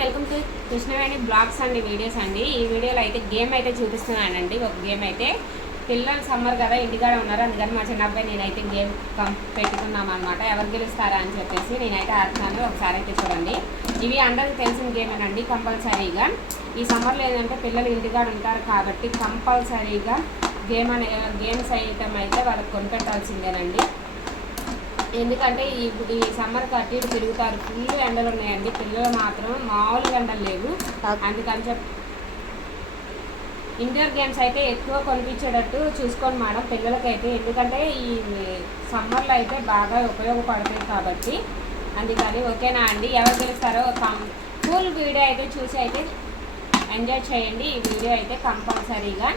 Welcome to Krishnaveni blogs అండి videos అండి. ఈ వీడియోలో అయితే గేమ్ అయితే చూపిస్తున్నానండి. ఒక గేమ్ అయితే పిల్లలు సమ్మర్ కదా ఇంటికాడ ఉన్నారు, అందుకని మా చిన్న అబ్బాయి నేనైతే గేమ్ పెట్టుకున్నాం అనమాట. ఎవరు గెలుస్తారా అని చెప్పేసి నేనైతే ఆడుతున్నాను. ఒకసారి అయితే చూడండి. ఇవి అందరికి తెలిసిన గేమేనండి. కంపల్సరీగా ఈ సమ్మర్లో ఏంటంటే పిల్లలు ఇంటికాడ ఉంటారు కాబట్టి కంపల్సరీగా గేమ్స్ ఐటమ్ అయితే వాళ్ళకి కొనిపెట్టాల్సిందేనండి. ఎందుకంటే ఈ సమ్మర్కి అటు ఇటు తిరుగుతారు, ఫుల్ ఎండలు ఉన్నాయండి. పిల్లలు మాత్రం మామూలుగా ఎండలు లేవు. అందుకని చెప్పి ఇండోర్ గేమ్స్ అయితే ఎక్కువ కొనిపించేటట్టు చూసుకోండి మేడం పిల్లలకైతే. ఎందుకంటే ఈ సమ్మర్లో అయితే బాగా ఉపయోగపడుతుంది కాబట్టి అందుకని. ఓకేనా అండి? ఎవరు గెలుస్తారో ఫుల్ వీడియో అయితే చూసి అయితే ఎంజాయ్ చేయండి. ఈ వీడియో అయితే కంపల్సరీగా.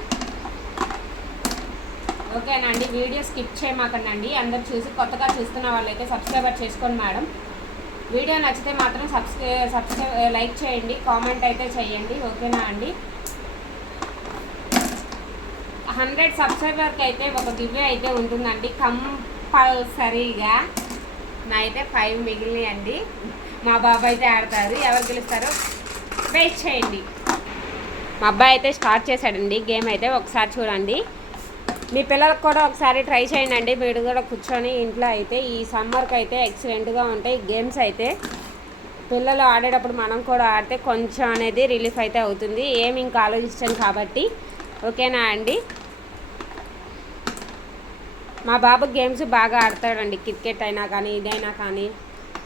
ఓకేనా అండి? వీడియో స్కిప్ చేయమాకండి. అందరు చూసి కొత్తగా చూస్తున్న వాళ్ళైతే సబ్స్క్రైబర్ చేసుకోండి మేడం. వీడియో నచ్చితే మాత్రం సబ్స్క్రైబ్ లైక్ చేయండి, కామెంట్ అయితే చేయండి. ఓకేనా అండి? 100 సబ్స్క్రైబర్కి అయితే ఒక గివ్వే అయితే ఉంటుందండి కంపల్సరీగా. నా అయితే 5 మిగిలినాయండి. మా బాబు అయితే ఆడతారు. ఎవరు గెలుస్తారో వెయిట్ చేయండి. మా అబ్బాయి అయితే స్టార్ట్ చేశాడండి గేమ్ అయితే. ఒకసారి చూడండి. మీ పిల్లలకు కూడా ఒకసారి ట్రై చేయండి. మీరు కూడా కూర్చొని ఇంట్లో అయితే ఈ సమ్మర్కి అయితే ఎక్సలెంట్గా ఉంటాయి గేమ్స్ అయితే. పిల్లలు ఆడేటప్పుడు మనం కూడా ఆడితే కొంచెం అనేది రిలీఫ్ అయితే అవుతుంది. ఏమి ఇంకా ఆలోచించాను కాబట్టి. ఓకేనా అండి? మా బాబు గేమ్స్ బాగా ఆడతాడండి. క్రికెట్ అయినా కానీ, ఇదైనా కానీ,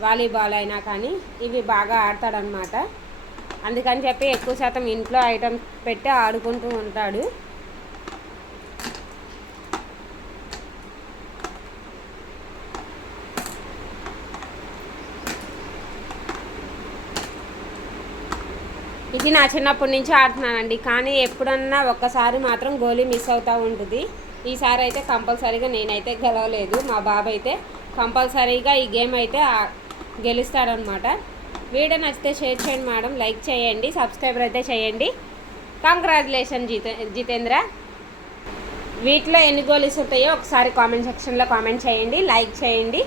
వాలీబాల్ అయినా కానీ ఇవి బాగా ఆడతాడనమాట. అందుకని చెప్పి ఎక్కువ శాతం ఇంట్లో ఐటమ్స్ పెట్టి ఆడుకుంటూ ఉంటాడు. ఇది నా చిన్నప్పటి నుంచి ఆడుతున్నానండి. కానీ ఎప్పుడన్నా ఒక్కసారి మాత్రం గోలీ మిస్ అవుతూ ఉంటుంది. ఈసారి అయితే కంపల్సరీగా నేనైతే గెలవలేదు. మా బాబు అయితే కంపల్సరీగా ఈ గేమ్ అయితే గెలుస్తాడనమాట. వీడియో నచ్చితే షేర్ చేయండి మేడం, లైక్ చేయండి, సబ్స్క్రైబర్ అయితే చేయండి. కంగ్రాచులేషన్ జితేంద్ర. వీటిలో ఎన్ని గోలీస్ ఉంటాయో ఒకసారి కామెంట్ సెక్షన్లో కామెంట్ చేయండి, లైక్ చేయండి.